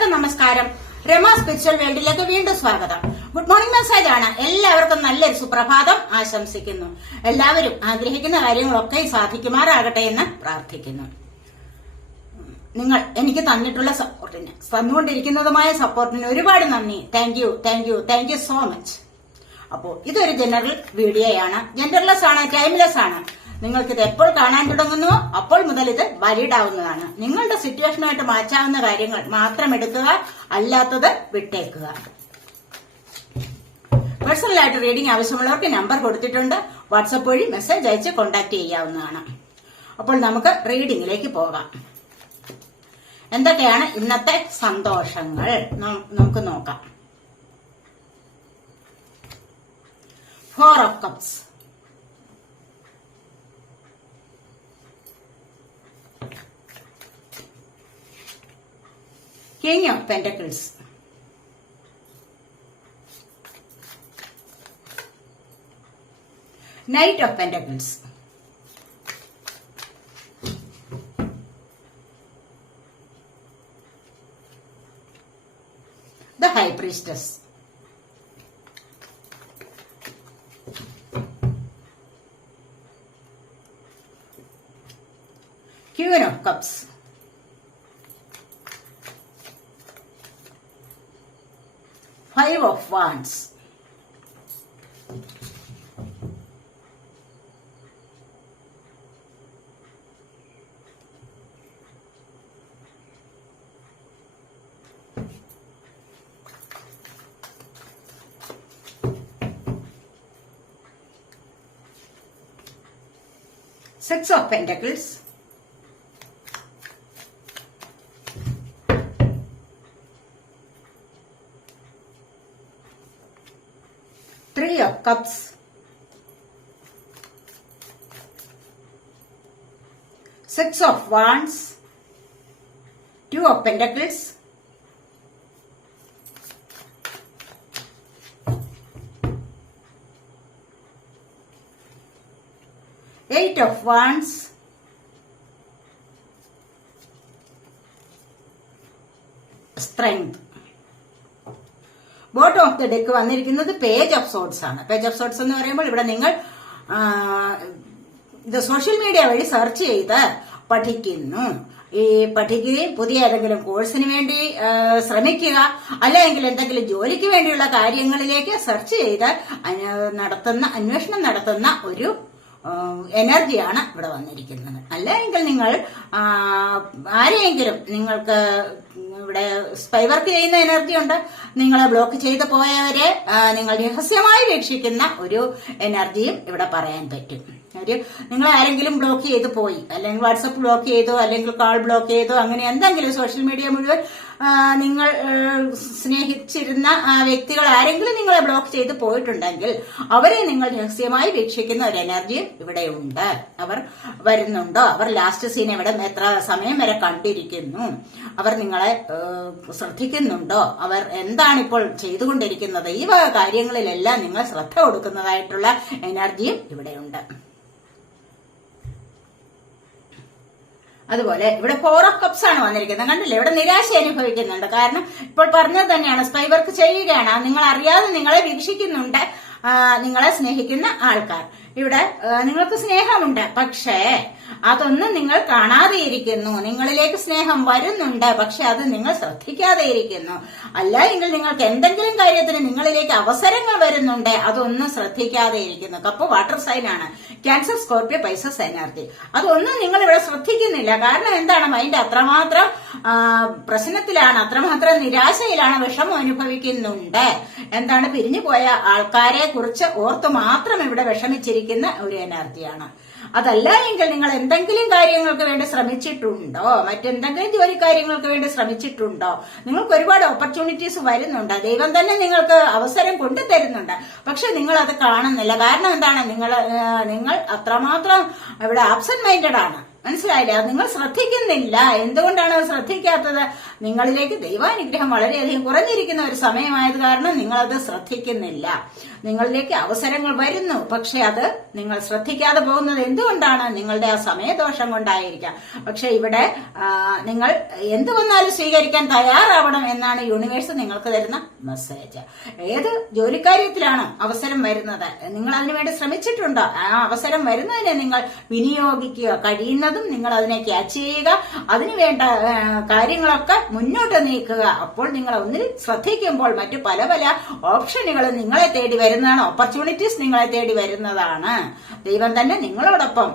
എല്ലാവർക്കും നമസ്കാരം. രമ സ്പിരിച്വൽ വേൾഡിലേക്ക് വീണ്ടും സ്വാഗതം. ഗുഡ് മോർണിംഗ് മെസ്സേജ് ആണ്. എല്ലാവർക്കും നല്ലൊരു സുപ്രഭാതം ആശംസിക്കുന്നു. എല്ലാവരും ആഗ്രഹിക്കുന്ന കാര്യങ്ങളൊക്കെ സാധിക്കുമാറാകട്ടെ എന്ന് പ്രാർത്ഥിക്കുന്നു. നിങ്ങൾ എനിക്ക് തന്നിട്ടുള്ള സപ്പോർട്ടിന്, തന്നുകൊണ്ടിരിക്കുന്നതുമായ സപ്പോർട്ടിന് ഒരുപാട് നന്ദി. Thank you so much. അപ്പോ ഇതൊരു ജനറൽ വീഡിയോയാണ്. ജെൻഡർലെസ് ആണ്, ടൈംലെസ് ആണ്. നിങ്ങൾക്കിത് എപ്പോൾ കാണാൻ തുടങ്ങുന്നുവോ അപ്പോൾ മുതൽ ഇത് വാലിഡ് ആവുന്നതാണ്. നിങ്ങളുടെ സിറ്റുവേഷനായിട്ട് മാറ്റാവുന്ന കാര്യങ്ങൾ മാത്രം എടുക്കുക, അല്ലാത്തത് വിട്ടേക്കുക. പേഴ്സണലായിട്ട് റീഡിംഗ് ആവശ്യമുള്ളവർക്ക് നമ്പർ കൊടുത്തിട്ടുണ്ട്. വാട്സപ്പ് വഴി മെസ്സേജ് അയച്ച് കോൺടാക്ട് ചെയ്യാവുന്നതാണ്. അപ്പോൾ നമുക്ക് റീഡിംഗിലേക്ക് പോകാം. എന്തൊക്കെയാണ് ഇന്നത്തെ സന്തോഷങ്ങൾ നമുക്ക് നോക്കാം. 4 of Cups, King of Pentacles, Knight of Pentacles, the High Priestess, Queen of Cups, Five of Wands, Six of Pentacles, Three of Cups, Six of Wands, Two of Pentacles, Eight of Wands, Strength. Bottom of the deck വന്നിരിക്കുന്നത് page of sorts ആണ്. Page of sorts എന്ന് പറയുമ്പോൾ ഇവിടെ നിങ്ങൾ ഇത് social media വഴി search ചെയ്ത് പഠിക്കുന്നു. ഈ പഠിക്കുകയും പുതിയ ഏതെങ്കിലും കോഴ്സിന് വേണ്ടി ശ്രമിക്കുക, അല്ലെങ്കിൽ എന്തെങ്കിലും ജോലിക്ക് വേണ്ടിയുള്ള കാര്യങ്ങളിലേക്ക് സെർച്ച് ചെയ്ത് അന്വേഷണം നടത്തുന്ന ഒരു എനർജിയാണ് ഇവിടെ വന്നിരിക്കുന്നത്. അല്ലെങ്കിൽ നിങ്ങൾ ആരെയെങ്കിലും, നിങ്ങൾക്ക് ഇവിടെ സ്പൈ വർക്ക് ചെയ്യുന്ന എനർജി ഉണ്ട്. നിങ്ങളെ ബ്ലോക്ക് ചെയ്ത് പോയവരെ നിങ്ങൾ രഹസ്യമായി വീക്ഷിക്കുന്ന ഒരു എനർജിയും ഇവിടെ പറയാൻ പറ്റും. നിങ്ങൾ ആരെങ്കിലും ബ്ലോക്ക് ചെയ്ത് പോയി, അല്ലെങ്കിൽ വാട്സപ്പ് ബ്ലോക്ക് ചെയ്തോ, അല്ലെങ്കിൽ കാൾ ബ്ലോക്ക് ചെയ്തോ, അങ്ങനെ എന്തെങ്കിലും സോഷ്യൽ മീഡിയ മുഴുവൻ നിങ്ങൾ സ്നേഹിച്ചിരുന്ന വ്യക്തികൾ ആരെങ്കിലും നിങ്ങളെ ബ്ലോക്ക് ചെയ്ത് പോയിട്ടുണ്ടെങ്കിൽ അവരെ നിങ്ങൾ രഹസ്യമായി വീക്ഷിക്കുന്ന ഒരു എനർജിയും ഇവിടെ ഉണ്ട്. അവർ വരുന്നുണ്ടോ, അവർ ലാസ്റ്റ് സീൻ എവിടെ എത്ര സമയം വരെ കണ്ടിരിക്കുന്നു, അവർ നിങ്ങളെ ശ്രദ്ധിക്കുന്നുണ്ടോ, അവർ എന്താണ് ഇപ്പോൾ ചെയ്തുകൊണ്ടിരിക്കുന്നത്, ഈ വക കാര്യങ്ങളിലെല്ലാം നിങ്ങൾ ശ്രദ്ധ കൊടുക്കുന്നതായിട്ടുള്ള എനർജിയും ഇവിടെയുണ്ട്. അതുപോലെ ഇവിടെ 4 of Cups ആണ് വന്നിരിക്കുന്നത്. കണ്ടില്ലേ, ഇവിടെ നിരാശ അനുഭവിക്കുന്നുണ്ട്. കാരണം ഇപ്പോൾ പറഞ്ഞത് തന്നെയാണ്, സ്പൈ വർക്ക് ചെയ്യുകയാണ്. നിങ്ങൾ അറിയാതെ നിങ്ങളെ വീക്ഷിക്കുന്നുണ്ട് നിങ്ങളെ സ്നേഹിക്കുന്ന ആൾക്കാർ. ഇവിടെ നിങ്ങൾക്ക് സ്നേഹമുണ്ട്, പക്ഷേ അതൊന്നും നിങ്ങൾ കാണാതെ ഇരിക്കുന്നു. നിങ്ങളിലേക്ക് സ്നേഹം വരുന്നുണ്ട്, പക്ഷെ അത് നിങ്ങൾ ശ്രദ്ധിക്കാതെ ഇരിക്കുന്നു. അല്ല എങ്കിൽ നിങ്ങൾക്ക് എന്തെങ്കിലും കാര്യത്തിന് നിങ്ങളിലേക്ക് അവസരങ്ങൾ വരുന്നുണ്ട്, അതൊന്നും ശ്രദ്ധിക്കാതെ ഇരിക്കുന്നു. കപ്പ് വാട്ടർ സൈൻ ആണ്. Cancer, Scorpio, Pisces energy. അതൊന്നും നിങ്ങൾ ഇവിടെ ശ്രദ്ധിക്കുന്നില്ല. കാരണം എന്താണ്, മൈൻഡ് അത്രമാത്രം പ്രശ്നത്തിലാണ്, അത്രമാത്രം നിരാശയിലാണ്, വിഷമം അനുഭവിക്കുന്നുണ്ട്. എന്താണ്, പിരിഞ്ഞു പോയ ആൾക്കാരെ കുറിച്ച് ഓർത്ത് മാത്രം ഇവിടെ വിഷമിച്ചിരിക്കുന്ന ഒരു എനർജിയാണ്. അതല്ല എങ്കിൽ നിങ്ങൾ എന്തെങ്കിലും കാര്യങ്ങൾക്ക് വേണ്ടി ശ്രമിച്ചിട്ടുണ്ടോ, മറ്റെന്തെങ്കിലും ജോലി കാര്യങ്ങൾക്ക് വേണ്ടി ശ്രമിച്ചിട്ടുണ്ടോ, നിങ്ങൾക്ക് ഒരുപാട് ഓപ്പർച്യൂണിറ്റീസ് വരുന്നുണ്ട്, ദൈവം തന്നെ നിങ്ങൾക്ക് അവസരം കൊണ്ടുതരുന്നുണ്ട്, പക്ഷെ നിങ്ങൾ അത് കാണുന്നില്ല. കാരണം എന്താണ്, നിങ്ങൾ അത്രമാത്രം ഇവിടെ ആബ്സെന്റ് മൈൻഡഡ് ആണ്. മനസ്സിലായില്ലേ? അത് നിങ്ങൾ ശ്രദ്ധിക്കുന്നില്ല. എന്തുകൊണ്ടാണ് അത് ശ്രദ്ധിക്കാത്തത്? നിങ്ങളിലേക്ക് ദൈവാനുഗ്രഹം വളരെയധികം കുറഞ്ഞിരിക്കുന്ന ഒരു സമയമായത് കാരണം നിങ്ങളത് ശ്രദ്ധിക്കുന്നില്ല. നിങ്ങളിലേക്ക് അവസരങ്ങൾ വരുന്നു, പക്ഷെ അത് നിങ്ങൾ ശ്രദ്ധിക്കാതെ പോകുന്നത് എന്തുകൊണ്ടാണ്? നിങ്ങളുടെ ആ സമയദോഷം കൊണ്ടായിരിക്കാം. പക്ഷെ ഇവിടെ നിങ്ങൾ എന്തു വന്നാലും സ്വീകരിക്കാൻ തയ്യാറാവണം എന്നാണ് യൂണിവേഴ്സ് നിങ്ങൾക്ക് തരുന്ന മെസ്സേജ്. ഏത് ജോലിക്കാര്യത്തിലാണ് അവസരം വരുന്നത്, നിങ്ങൾ അതിനുവേണ്ടി ശ്രമിച്ചിട്ടുണ്ടോ? ആ അവസരം വരുന്നതിനെ നിങ്ങൾ വിനിയോഗിക്കുക. കഴിയുന്നതും നിങ്ങൾ അതിനെ ക്യാച്ച് ചെയ്യുക. അതിനുവേണ്ട കാര്യങ്ങളൊക്കെ മുന്നോട്ട് നീക്കുക. അപ്പോൾ നിങ്ങൾ ഒന്നിൽ ശ്രദ്ധിക്കുമ്പോൾ മറ്റു പല പല ഓപ്ഷനുകൾ നിങ്ങളെ തേടി വരുന്നതാണ്. ഓപ്പർച്യൂണിറ്റീസ് നിങ്ങളെ തേടി വരുന്നതാണ്. ദൈവം തന്നെ നിങ്ങളോടൊപ്പം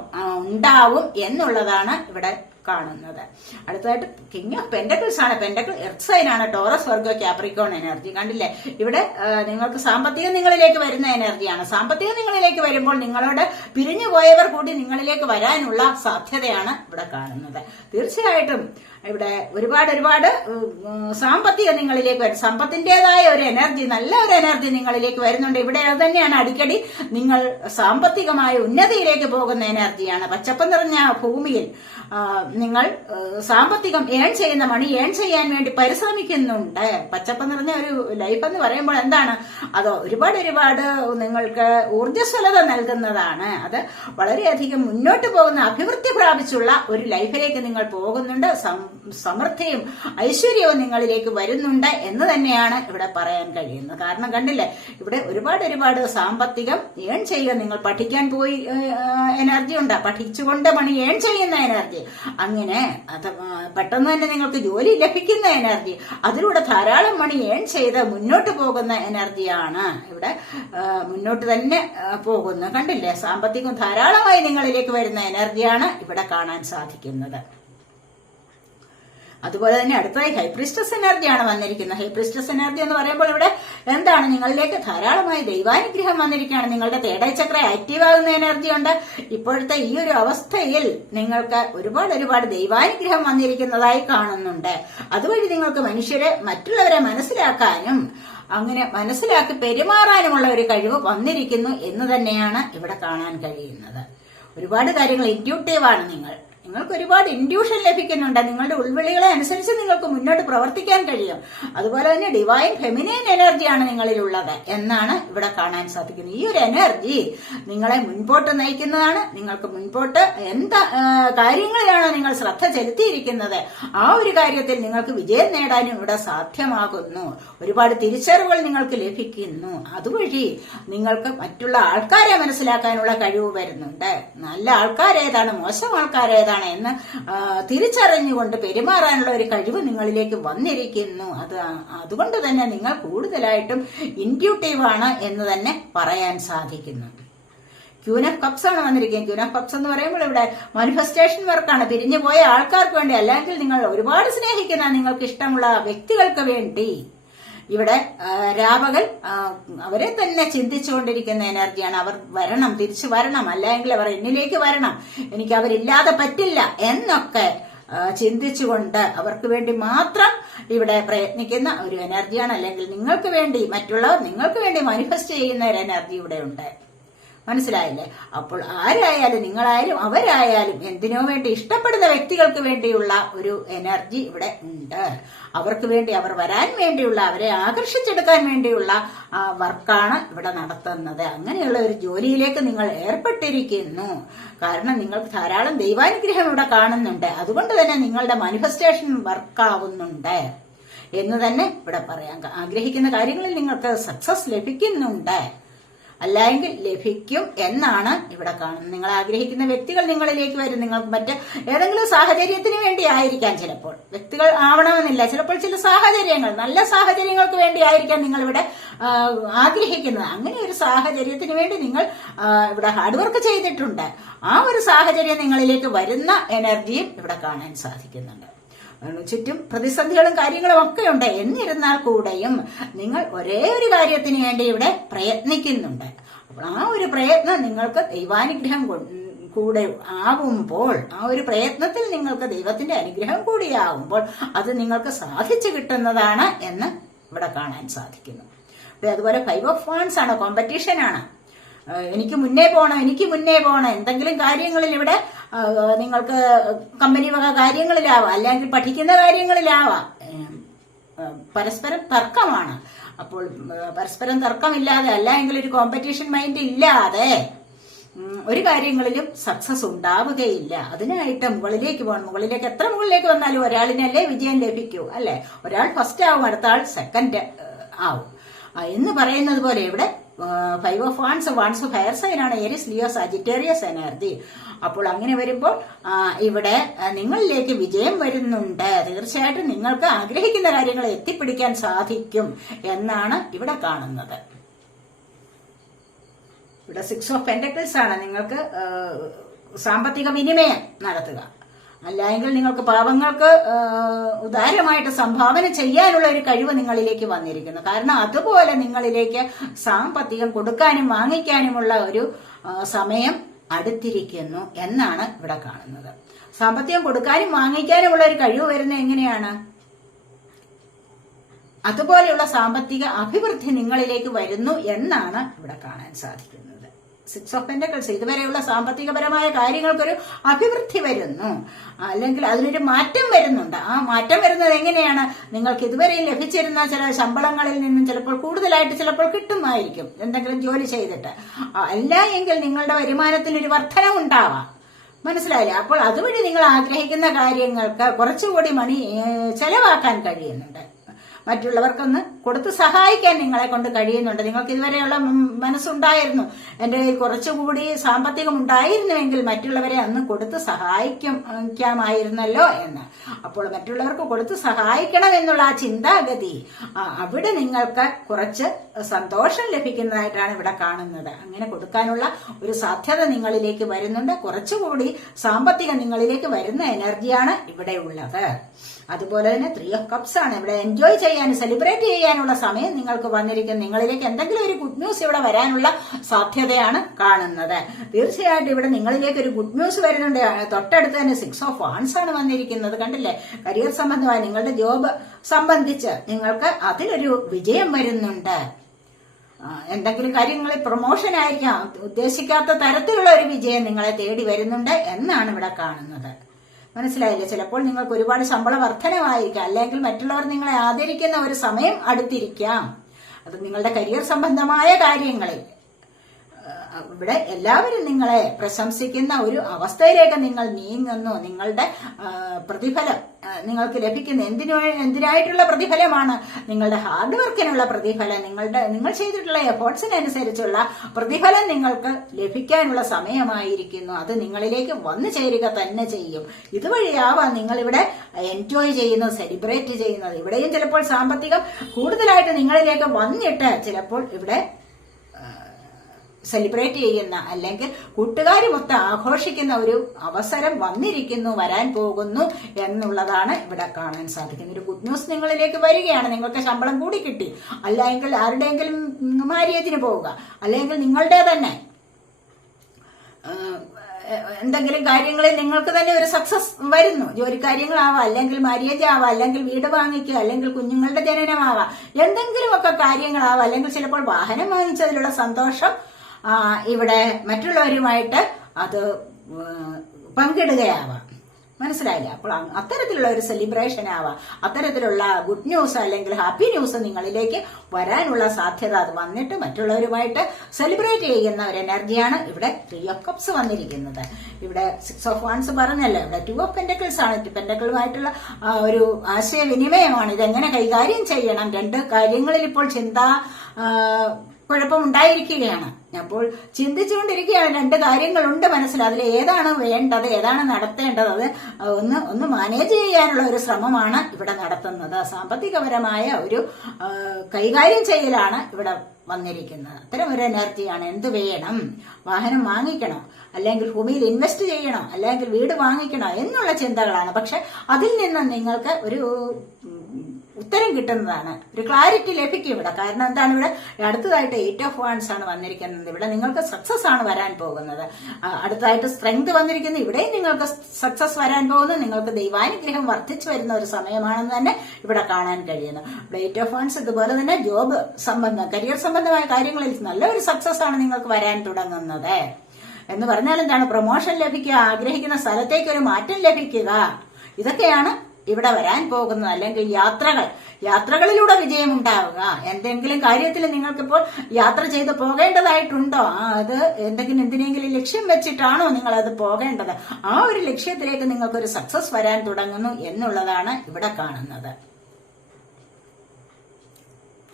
ഉണ്ടാവും എന്നുള്ളതാണ് ഇവിടെ കാണുന്നത്. അടുത്തതായിട്ട് കിങ് ഓഫ് പെന്റക്കിൾസ് ആണ്. പെന്റക്കിൾ എർത്ത് സൈൻ ആണ്. Taurus, Virgo, Capricorn energy. കണ്ടില്ലേ? ഇവിടെ നിങ്ങൾക്ക് സാമ്പത്തികം നിങ്ങളിലേക്ക് വരുന്ന എനർജിയാണ്. സാമ്പത്തികം നിങ്ങളിലേക്ക് വരുമ്പോൾ നിങ്ങളോട് പിരിഞ്ഞു പോയവർ കൂടി നിങ്ങളിലേക്ക് വരാനുള്ള സാധ്യതയാണ് ഇവിടെ കാണുന്നത്. തീർച്ചയായിട്ടും ഇവിടെ ഒരുപാട് സാമ്പത്തികം നിങ്ങളിലേക്ക് വരും. സമ്പത്തിന്റേതായ ഒരു എനർജി, നല്ല ഒരു എനർജി നിങ്ങളിലേക്ക് വരുന്നുണ്ട്. ഇവിടെ അത് തന്നെയാണ് അടിക്കടി നിങ്ങൾ സാമ്പത്തികമായ ഉന്നതിയിലേക്ക് പോകുന്ന എനർജിയാണ്. പച്ചപ്പ് നിറഞ്ഞ ഭൂമിയിൽ നിങ്ങൾ സാമ്പത്തികം ഏൺ ചെയ്യുന്ന മണി ഏൺ ചെയ്യാൻ വേണ്ടി പരിശ്രമിക്കുന്നുണ്ട്. പച്ചപ്പ് നിറഞ്ഞ ഒരു ലൈഫ് എന്ന് പറയുമ്പോൾ എന്താണ്? അത് ഒരുപാട് നിങ്ങൾക്ക് ഊർജ്ജസ്വലത നൽകുന്നതാണ്. അത് വളരെയധികം മുന്നോട്ട് പോകുന്ന അഭിവൃദ്ധി പ്രാപിച്ചുള്ള ഒരു ലൈഫിലേക്ക് നിങ്ങൾ പോകുന്നുണ്ട്. സമൃദ്ധിയും ഐശ്വര്യവും നിങ്ങളിലേക്ക് വരുന്നുണ്ട് എന്ന് തന്നെയാണ് ഇവിടെ പറയാൻ കഴിയുന്നത്. കാരണം കണ്ടില്ലേ, ഇവിടെ ഒരുപാട് സാമ്പത്തികം ഏൺ ചെയ്യുക. നിങ്ങൾ പഠിക്കാൻ പോയി എനർജി ഉണ്ട്, പഠിച്ചുകൊണ്ട് മണി ഏൺ ചെയ്യുന്ന എനർജി. അങ്ങനെ അത് പെട്ടെന്ന് തന്നെ നിങ്ങൾക്ക് ജോലി ലഭിക്കുന്ന എനർജി, അതിലൂടെ ധാരാളം മണി ഏൺ ചെയ്ത് മുന്നോട്ട് പോകുന്ന എനർജിയാണ് ഇവിടെ മുന്നോട്ട് തന്നെ പോകുന്നത്. കണ്ടില്ലേ? സാമ്പത്തികം ധാരാളമായി നിങ്ങളിലേക്ക് വരുന്ന എനർജിയാണ് ഇവിടെ കാണാൻ സാധിക്കുന്നത്. അതുപോലെ തന്നെ അടുത്തതായി ഹൈപ്രിസ്റ്റസ് എനർജിയാണ് വന്നിരിക്കുന്നത്. ഹൈപ്രിസ്റ്റസ് എനർജി എന്ന് പറയുമ്പോൾ ഇവിടെ എന്താണ്? നിങ്ങളിലേക്ക് ധാരാളമായി ദൈവാനുഗ്രഹം വന്നിരിക്കുകയാണ്. നിങ്ങളുടെ തേർഡ് ഐ ചക്ര ആക്റ്റീവ് ആകുന്ന എനർജി ഉണ്ട്. ഇപ്പോഴത്തെ ഈ ഒരു അവസ്ഥയിൽ നിങ്ങൾക്ക് ഒരുപാട് ദൈവാനുഗ്രഹം വന്നിരിക്കുന്നതായി കാണുന്നുണ്ട്. അതുവഴി നിങ്ങൾക്ക് മറ്റുള്ളവരെ മനസ്സിലാക്കാനും അങ്ങനെ മനസ്സിലാക്കി പെരുമാറാനുമുള്ള ഒരു കഴിവ് വന്നിരിക്കുന്നു എന്ന് തന്നെയാണ് ഇവിടെ കാണാൻ കഴിയുന്നത്. ഒരുപാട് കാര്യങ്ങൾ ഇൻറ്റ്യൂട്ടീവാണ് നിങ്ങൾക്ക് ഒരുപാട് ഇൻഡ്യൂഷൻ ലഭിക്കുന്നുണ്ട്. നിങ്ങളുടെ ഉൾവിളികളെ അനുസരിച്ച് നിങ്ങൾക്ക് മുന്നോട്ട് പ്രവർത്തിക്കാൻ കഴിയും. അതുപോലെ തന്നെ ഡിവൈൻ ഫെമിനൈൻ എനർജിയാണ് നിങ്ങളിലുള്ളത് എന്നാണ് ഇവിടെ കാണാൻ സാധിക്കുന്നത്. ഈ ഒരു എനർജി നിങ്ങളെ മുൻപോട്ട് നയിക്കുന്നതാണ്. നിങ്ങൾക്ക് മുൻപോട്ട് കാര്യങ്ങളിലാണ് നിങ്ങൾ ശ്രദ്ധ ചെലുത്തിയിരിക്കുന്നത്, ആ ഒരു കാര്യത്തിൽ നിങ്ങൾക്ക് വിജയം നേടാനും ഇവിടെ സാധ്യമാകുന്നു. ഒരുപാട് തിരിച്ചറിവുകൾ നിങ്ങൾക്ക് ലഭിക്കുന്നു. അതുവഴി നിങ്ങൾക്ക് മറ്റുള്ള ആൾക്കാരെ മനസ്സിലാക്കാനുള്ള കഴിവ് വരുന്നുണ്ട്. നല്ല ആൾക്കാരേതാണ്, മോശം ആൾക്കാരേതാണ് എന്ന് തിരിച്ചറിഞ്ഞുകൊണ്ട് പെരുമാറാനുള്ള ഒരു കഴിവ് നിങ്ങളിലേക്ക് വന്നിരിക്കുന്നു. അതുകൊണ്ട് തന്നെ നിങ്ങൾ കൂടുതലായിട്ടും ഇൻറ്റ്യൂട്ടീവാണ് എന്ന് തന്നെ പറയാൻ സാധിക്കുന്നു. ക്യൂൻ ഓഫ് കപ്സ് ആണ് വന്നിരിക്കുന്നത്. ക്യൂൻ ഓഫ് കപ്സ് എന്ന് പറയുമ്പോൾ ഇവിടെ മാനിഫെസ്റ്റേഷൻ വർക്കാണ്. പിരിഞ്ഞു പോയ ആൾക്കാർക്ക് വേണ്ടി, അല്ലെങ്കിൽ നിങ്ങൾ ഒരുപാട് സ്നേഹിക്കുന്ന നിങ്ങൾക്ക് ഇഷ്ടമുള്ള വ്യക്തികൾക്ക് വേണ്ടി ഇവിടെ രാപകൽ അവരെ തന്നെ ചിന്തിച്ചുകൊണ്ടിരിക്കുന്ന എനർജിയാണ്. അവർ വരണം, തിരിച്ചു വരണം, അല്ലെങ്കിൽ അവർ എന്നിലേക്ക് വരണം, എനിക്ക് അവരില്ലാതെ പറ്റില്ല എന്നൊക്കെ ചിന്തിച്ചുകൊണ്ട് അവർക്ക് വേണ്ടി മാത്രം ഇവിടെ പ്രയത്നിക്കുന്ന ഒരു എനർജിയാണ്. അല്ലെങ്കിൽ മറ്റുള്ളവർ നിങ്ങൾക്ക് വേണ്ടി മാനിഫെസ്റ്റ് ചെയ്യുന്ന ഒരു എനർജി ഇവിടെ ഉണ്ട്. മനസ്സിലായില്ലേ? അപ്പോൾ ആരായാലും, നിങ്ങളായാലും അവരായാലും എന്തിനോ വേണ്ടി ഇഷ്ടപ്പെടുന്ന വ്യക്തികൾക്ക് വേണ്ടിയുള്ള ഒരു എനർജി ഇവിടെ ഉണ്ട്. അവർക്ക് വേണ്ടി, അവർ വരാൻ വേണ്ടിയുള്ള, അവരെ ആകർഷിച്ചെടുക്കാൻ വേണ്ടിയുള്ള വർക്കാണ് ഇവിടെ നടത്തുന്നത്. അങ്ങനെയുള്ള ഒരു ജോലിയിലേക്ക് നിങ്ങൾ ഏർപ്പെട്ടിരിക്കുന്നു. കാരണം നിങ്ങൾക്ക് ധാരാളം ദൈവാനുഗ്രഹം ഇവിടെ കാണുന്നുണ്ട്. അതുകൊണ്ട് തന്നെ നിങ്ങളുടെ മാനിഫെസ്റ്റേഷൻ വർക്കാവുന്നുണ്ട് എന്ന് തന്നെ ഇവിടെ പറയാം. ആഗ്രഹിക്കുന്ന കാര്യങ്ങളിൽ നിങ്ങൾക്ക് സക്സസ് ലഭിക്കുന്നുണ്ട്, അല്ലെങ്കിൽ ലഭിക്കും എന്നാണ് ഇവിടെ കാണുന്നത്. നിങ്ങൾ ആഗ്രഹിക്കുന്ന വ്യക്തികൾ നിങ്ങളിലേക്ക് വരും. നിങ്ങൾക്ക് ഏതെങ്കിലും സാഹചര്യത്തിന് വേണ്ടി ആയിരിക്കാം, ചിലപ്പോൾ വ്യക്തികൾ ആവണമെന്നില്ല, ചിലപ്പോൾ ചില സാഹചര്യങ്ങൾ, നല്ല സാഹചര്യങ്ങൾക്ക് വേണ്ടി ആയിരിക്കാം നിങ്ങൾ ഇവിടെ ആഗ്രഹിക്കുന്നത്. അങ്ങനെ ഒരു സാഹചര്യത്തിന് വേണ്ടി നിങ്ങൾ ഇവിടെ ഹാർഡ് വർക്ക് ചെയ്തിട്ടുണ്ട്. ആ ഒരു സാഹചര്യം നിങ്ങളിലേക്ക് വരുന്ന എനർജിയും ഇവിടെ കാണാൻ സാധിക്കുന്നുണ്ട്. ചുറ്റും പ്രതിസന്ധികളും കാര്യങ്ങളും ഒക്കെ ഉണ്ട്. എന്നിരുന്നാൽ കൂടെയും നിങ്ങൾ ഒരേ ഒരു കാര്യത്തിന് വേണ്ടി ഇവിടെ പ്രയത്നിക്കുന്നുണ്ട്. അപ്പോൾ ആ ഒരു പ്രയത്നം നിങ്ങൾക്ക് ദൈവാനുഗ്രഹം കൂടെ ആവുമ്പോൾ, ആ ഒരു പ്രയത്നത്തിൽ നിങ്ങൾക്ക് ദൈവത്തിന്റെ അനുഗ്രഹം കൂടിയാവുമ്പോൾ അത് നിങ്ങൾക്ക് സാധിച്ചു കിട്ടുന്നതാണ് എന്ന് ഇവിടെ കാണാൻ സാധിക്കുന്നു. അതുപോലെ 5 of Wands ആണ്, കോമ്പറ്റീഷൻ ആണ്. എനിക്ക് മുന്നേ പോകണം എന്തെങ്കിലും കാര്യങ്ങളിൽ ഇവിടെ നിങ്ങൾക്ക് കമ്പനി വക കാര്യങ്ങളിലാവാം, അല്ലെങ്കിൽ പഠിക്കുന്ന കാര്യങ്ങളിലാവാം. പരസ്പരം തർക്കമാണ്. അപ്പോൾ പരസ്പരം തർക്കമില്ലാതെ, അല്ലെങ്കിൽ ഒരു കോമ്പറ്റീഷൻ മൈൻഡ് ഇല്ലാതെ ഒരു കാര്യങ്ങളിലും സക്സസ് ഉണ്ടാവുകയില്ല. അതിനായിട്ട് മുകളിലേക്ക് പോകണം. മുകളിലേക്ക് എത്ര മുകളിലേക്ക് വന്നാലും ഒരാളിനല്ലേ വിജയം ലഭിക്കൂ, അല്ലെ? ഒരാൾ ഫസ്റ്റ് ആവും, അടുത്ത ആൾ സെക്കൻഡ് ആവും എന്ന് പറയുന്നത് പോലെ ഇവിടെ 5 of Wands ഫയർ സൈൻ ആണ്. Aries, Leo, Sagittarius energy. അപ്പോൾ അങ്ങനെ വരുമ്പോൾ ഇവിടെ നിങ്ങളിലേക്ക് വിജയം വരുന്നുണ്ട്. തീർച്ചയായിട്ടും നിങ്ങൾക്ക് ആഗ്രഹിക്കുന്ന കാര്യങ്ങൾ എത്തിപ്പിടിക്കാൻ സാധിക്കും എന്നാണ് ഇവിടെ കാണുന്നത്. ഇവിടെ 6 of Pentacles ആണ്. നിങ്ങൾക്ക് സാമ്പത്തിക വിനിമയം നടത്തുക, അല്ലെങ്കിൽ നിങ്ങൾക്ക് പാവങ്ങൾക്ക് ഉദാരമായിട്ട് സംഭാവന ചെയ്യാനുള്ള ഒരു കഴിവ് നിങ്ങളിലേക്ക് വന്നിരിക്കുന്നു. കാരണം അതുപോലെ നിങ്ങളിലേക്ക് സാമ്പത്തികം കൊടുക്കാനും വാങ്ങിക്കാനുമുള്ള ഒരു സമയം അടുത്തിരിക്കുന്നു എന്നാണ് ഇവിടെ കാണുന്നത്. സാമ്പത്തികം കൊടുക്കാനും വാങ്ങിക്കാനുമുള്ള ഒരു കഴിവ് വരുന്നത് എങ്ങനെയാണ്? അതുപോലെയുള്ള സാമ്പത്തിക അഭിവൃദ്ധി നിങ്ങളിലേക്ക് വരുന്നു എന്നാണ് ഇവിടെ കാണാൻ സാധിക്കുന്നത്. 6 of Pentacles ഇതുവരെയുള്ള സാമ്പത്തികപരമായ കാര്യങ്ങൾക്കൊരു അഭിവൃദ്ധി വരുന്നു, അല്ലെങ്കിൽ അതിനൊരു മാറ്റം വരുന്നുണ്ട്. ആ മാറ്റം വരുന്നത് എങ്ങനെയാണ്? നിങ്ങൾക്ക് ഇതുവരെ ലഭിച്ചിരുന്ന ചില ശമ്പളങ്ങളിൽ നിന്നും ചിലപ്പോൾ കൂടുതലായിട്ട് ചിലപ്പോൾ കിട്ടുമായിരിക്കും, എന്തെങ്കിലും ജോലി ചെയ്തിട്ട്. അല്ല എങ്കിൽ നിങ്ങളുടെ വരുമാനത്തിനൊരു വർധനവുണ്ടാവാം. മനസ്സിലായില്ലേ? അപ്പോൾ അതുവഴി നിങ്ങൾ ആഗ്രഹിക്കുന്ന കാര്യങ്ങൾക്ക് കുറച്ചുകൂടി മണി ചെലവാക്കാൻ കഴിയുന്നുണ്ട്. മറ്റുള്ളവർക്കൊന്ന് കൊടുത്ത് സഹായിക്കാൻ നിങ്ങളെ കൊണ്ട് കഴിയുന്നുണ്ട്. നിങ്ങൾക്ക് ഇതുവരെയുള്ള മനസ്സുണ്ടായിരുന്നു, എന്റെ കയ്യിൽ കുറച്ചുകൂടി സാമ്പത്തികം ഉണ്ടായിരുന്നുവെങ്കിൽ മറ്റുള്ളവരെ അന്ന് കൊടുത്ത് സഹായിക്കാമായിരുന്നല്ലോ എന്ന്. അപ്പോൾ മറ്റുള്ളവർക്ക് കൊടുത്ത് സഹായിക്കണം എന്നുള്ള ആ ചിന്താഗതി, അവിടെ നിങ്ങൾക്ക് കുറച്ച് സന്തോഷം ലഭിക്കുന്നതായിട്ടാണ് ഇവിടെ കാണുന്നത്. അങ്ങനെ കൊടുക്കാനുള്ള ഒരു സാധ്യത നിങ്ങളിലേക്ക് വരുന്നുണ്ട്. കുറച്ചുകൂടി സാമ്പത്തികം നിങ്ങളിലേക്ക് വരുന്ന എനർജിയാണ് ഇവിടെ ഉള്ളത്. അതുപോലെ തന്നെ 3 of Cups ആണ്. ഇവിടെ എൻജോയ് ചെയ്യാനും സെലിബ്രേറ്റ് ചെയ്യാനുള്ള സമയം നിങ്ങൾക്ക് വന്നിരിക്കും. നിങ്ങളിലേക്ക് എന്തെങ്കിലും ഒരു ഗുഡ് ന്യൂസ് ഇവിടെ വരാനുള്ള സാധ്യതയാണ് കാണുന്നത്. തീർച്ചയായിട്ടും ഇവിടെ നിങ്ങളിലേക്ക് ഒരു ഗുഡ് ന്യൂസ് വരുന്നുണ്ട്. തൊട്ടടുത്ത് തന്നെ 6 of Wands ആണ് വന്നിരിക്കുന്നത്. കണ്ടില്ലേ? കരിയർ സംബന്ധമായി നിങ്ങളുടെ ജോബ് സംബന്ധിച്ച് നിങ്ങൾക്ക് അതിലൊരു വിജയം വരുന്നുണ്ട്. എന്തെങ്കിലും കാര്യങ്ങളിൽ പ്രൊമോഷൻ ആയിരിക്കാം, ഉദ്ദേശിക്കാത്ത തരത്തിലുള്ള ഒരു വിജയം നിങ്ങളെ തേടി വരുന്നുണ്ട് എന്നാണ് ഇവിടെ കാണുന്നത്. മനസ്സിലായില്ലേ? ചിലപ്പോൾ നിങ്ങൾക്ക് ഒരുപാട് ശമ്പള വർധനമായിരിക്കാം, അല്ലെങ്കിൽ മറ്റുള്ളവർ നിങ്ങളെ ആദരിക്കുന്ന ഒരു സമയം അടുത്തിരിക്കാം. അത് നിങ്ങളുടെ കരിയർ സംബന്ധമായ കാര്യങ്ങളിൽ ഇവിടെ എല്ലാവരും നിങ്ങളെ പ്രശംസിക്കുന്ന ഒരു അവസ്ഥയിലേക്ക് നിങ്ങൾ നീങ്ങുന്നു. നിങ്ങളുടെ പ്രതിഫലം നിങ്ങൾക്ക് ലഭിക്കുന്ന എന്തിനായിട്ടുള്ള പ്രതിഫലമാണ്? നിങ്ങളുടെ ഹാർഡ് വർക്കിനുള്ള പ്രതിഫലം, നിങ്ങൾ ചെയ്തിട്ടുള്ള എഫേർട്സിനനുസരിച്ചുള്ള പ്രതിഫലം നിങ്ങൾക്ക് ലഭിക്കാനുള്ള സമയമായിരിക്കുന്നു. അത് നിങ്ങളിലേക്ക് വന്നു ചേരുക തന്നെ ചെയ്യും. ഇതുവഴിയാവാം നിങ്ങളിവിടെ എൻജോയ് ചെയ്യുന്നത്, സെലിബ്രേറ്റ് ചെയ്യുന്നത്. ഇവിടെയും ചിലപ്പോൾ സാമ്പത്തികം കൂടുതലായിട്ട് നിങ്ങളിലേക്ക് വന്നിട്ട് ചിലപ്പോൾ ഇവിടെ സെലിബ്രേറ്റ് ചെയ്യുന്ന, അല്ലെങ്കിൽ കൂട്ടുകാരുമൊത്ത് ആഘോഷിക്കുന്ന ഒരു അവസരം വന്നിരിക്കുന്നു, വരാൻ പോകുന്നു എന്നുള്ളതാണ് ഇവിടെ കാണാൻ സാധിക്കുന്നത്. ഒരു ഗുഡ് ന്യൂസ് നിങ്ങളിലേക്ക് വരികയാണ്. നിങ്ങൾക്ക് ശമ്പളം കൂടി കിട്ടി, അല്ലെങ്കിൽ ആരുടെയെങ്കിലും മാര്യേജിന് പോവുക, അല്ലെങ്കിൽ നിങ്ങളുടെ തന്നെ എന്തെങ്കിലും കാര്യങ്ങളിൽ നിങ്ങൾക്ക് തന്നെ ഒരു സക്സസ് വരുന്നു. ജോലി കാര്യങ്ങളാവാം, അല്ലെങ്കിൽ മാര്യേജ് ആവാം, അല്ലെങ്കിൽ വീട് വാങ്ങിക്കുക, അല്ലെങ്കിൽ കുഞ്ഞുങ്ങളുടെ ജനനമാവാം, എന്തെങ്കിലുമൊക്കെ കാര്യങ്ങളാവാം, അല്ലെങ്കിൽ ചിലപ്പോൾ വാഹനം വാങ്ങിച്ചതിലുള്ള സന്തോഷം ഇവിടെ മറ്റുള്ളവരുമായിട്ട് അത് പങ്കിടുകയാവാം. മനസ്സിലായില്ല? അപ്പോൾ അത്തരത്തിലുള്ള ഒരു സെലിബ്രേഷൻ ആവാം, അത്തരത്തിലുള്ള ഗുഡ് ന്യൂസ് അല്ലെങ്കിൽ ഹാപ്പി ന്യൂസ് നിങ്ങളിലേക്ക് വരാനുള്ള സാധ്യത, അത് വന്നിട്ട് മറ്റുള്ളവരുമായിട്ട് സെലിബ്രേറ്റ് ചെയ്യുന്ന ഒരു എനർജിയാണ് ഇവിടെ 3 of Cups വന്നിരിക്കുന്നത്. ഇവിടെ 6 of Wands പറഞ്ഞല്ലോ, ഇവിടെ 2 of Pentacles ആണ്. പെന്റക്കിളുമായിട്ടുള്ള ഒരു ആശയവിനിമയമാണ്. ഇതെങ്ങനെ കൈകാര്യം ചെയ്യണം? 2 കാര്യങ്ങളിൽ ഇപ്പോൾ കുഴപ്പമുണ്ടായിരിക്കുകയാണ്. അപ്പോൾ ചിന്തിച്ചുകൊണ്ടിരിക്കുകയാണ്. 2 കാര്യങ്ങളുണ്ട് മനസ്സിൽ. അതിൽ ഏതാണ് വേണ്ടത്, ഏതാണ് നടത്തേണ്ടത്, അത് ഒന്ന് മാനേജ് ചെയ്യാനുള്ള ഒരു ശ്രമമാണ് ഇവിടെ നടത്തുന്നത്. സാമ്പത്തികപരമായ ഒരു കൈകാര്യം ചെയ്യലാണ് ഇവിടെ വന്നിരിക്കുന്നത്. അത്തരം ഒരു എനർജിയാണ്. എന്ത് വേണം? വാഹനം വാങ്ങിക്കണോ, അല്ലെങ്കിൽ ഭൂമിയിൽ ഇൻവെസ്റ്റ് ചെയ്യണോ, അല്ലെങ്കിൽ വീട് വാങ്ങിക്കണോ എന്നുള്ള ചിന്തകളാണ്. പക്ഷെ അതിൽ നിന്ന് നിങ്ങൾക്ക് ഒരു ഉത്തരം കിട്ടുന്നതാണ്, ഒരു ക്ലാരിറ്റി ലഭിക്കും ഇവിടെ. കാരണം എന്താണ്, ഇവിടെ അടുത്തതായിട്ട് 8 of Wands ആണ് വന്നിരിക്കുന്നത്. ഇവിടെ നിങ്ങൾക്ക് സക്സസ് ആണ് വരാൻ പോകുന്നത്. അടുത്തതായിട്ട് സ്ട്രെങ്ത് വന്നിരിക്കുന്നത്, ഇവിടെയും നിങ്ങൾക്ക് സക്സസ് വരാൻ പോകുന്നു. നിങ്ങൾക്ക് ദൈവാനുഗ്രഹം വർദ്ധിച്ചു വരുന്ന ഒരു സമയമാണെന്ന് തന്നെ ഇവിടെ കാണാൻ കഴിയുന്നു. ഇവിടെ 8 of Wands ഇതുപോലെ തന്നെ ജോബ് സംബന്ധം, കരിയർ സംബന്ധമായ കാര്യങ്ങളിൽ നല്ലൊരു സക്സസ് ആണ് നിങ്ങൾക്ക് വരാൻ തുടങ്ങുന്നത്. എന്ന് പറഞ്ഞാൽ എന്താണ്, പ്രൊമോഷൻ ലഭിക്കുക, ആഗ്രഹിക്കുന്ന സ്ഥലത്തേക്ക് ഒരു മാറ്റം ലഭിക്കുക, ഇതൊക്കെയാണ് ഇവിടെ വരാൻ പോകുന്നത്. അല്ലെങ്കിൽ യാത്രകളിലൂടെ വിജയം ഉണ്ടാവുക. എന്തെങ്കിലും കാര്യത്തിൽ നിങ്ങൾക്കിപ്പോൾ യാത്ര ചെയ്ത് പോകേണ്ടതായിട്ടുണ്ടോ, അത് എന്തെങ്കിലും ലക്ഷ്യം വെച്ചിട്ടാണോ നിങ്ങൾ അത് പോകേണ്ടത്, ആ ഒരു ലക്ഷ്യത്തിലേക്ക് നിങ്ങൾക്കൊരു സക്സസ് വരാൻ തുടങ്ങുന്നു എന്നുള്ളതാണ് ഇവിടെ കാണുന്നത്.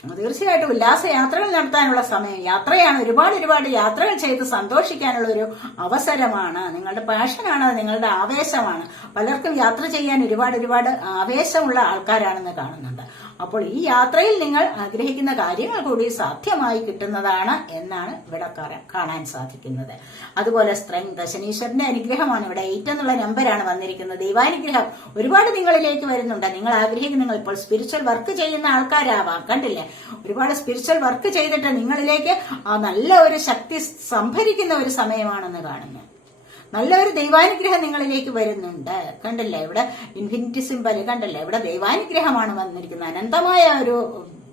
തീർച്ചയായിട്ടും ഉല്ലാസ യാത്രകൾ നടത്താനുള്ള സമയം, യാത്രയാണ്, ഒരുപാട് യാത്രകൾ ചെയ്ത് സന്തോഷിക്കാനുള്ള ഒരു അവസരമാണ്. നിങ്ങളുടെ പാഷനാണ്, നിങ്ങളുടെ ആവേശമാണ്. പലർക്കും യാത്ര ചെയ്യാൻ ഒരുപാട് ആവേശമുള്ള ആൾക്കാരാണെന്ന് കാണുന്നുണ്ട്. അപ്പോൾ ഈ യാത്രയിൽ നിങ്ങൾ ആഗ്രഹിക്കുന്ന കാര്യങ്ങൾ കൂടി സാധ്യമായി കിട്ടുന്നതാണ് എന്നാണ് ഇവിടെ കാണാൻ സാധിക്കുന്നത്. അതുപോലെ സ്ട്രെങ്ത്, ശനീശ്വരന്റെ അനുഗ്രഹമാണ്. ഇവിടെ 8 എന്നുള്ള നമ്പറാണ് വന്നിരിക്കുന്നത്. ദൈവാനുഗ്രഹം ഒരുപാട് നിങ്ങളിലേക്ക് വരുന്നുണ്ട്. നിങ്ങൾ ആഗ്രഹിക്കുന്ന, നിങ്ങൾ ഇപ്പോൾ സ്പിരിച്വൽ വർക്ക് ചെയ്യുന്ന ആൾക്കാരാവാം, കണ്ടില്ലേ, ഒരുപാട് സ്പിരിച്വൽ വർക്ക് ചെയ്തിട്ട് നിങ്ങളിലേക്ക് നല്ല ഒരു ശക്തി സംഭരിക്കുന്ന ഒരു സമയമാണെന്ന് കാണുന്നു. നല്ലൊരു ദൈവാനുഗ്രഹം നിങ്ങളിലേക്ക് വരുന്നുണ്ട്. കണ്ടില്ലേ, ഇവിടെ ഇൻഫിനിറ്റി സിംബൽ കണ്ടില്ലേ, ഇവിടെ ദൈവാനുഗ്രഹമാണ് വന്നിരിക്കുന്നത്. അനന്തമായ ഒരു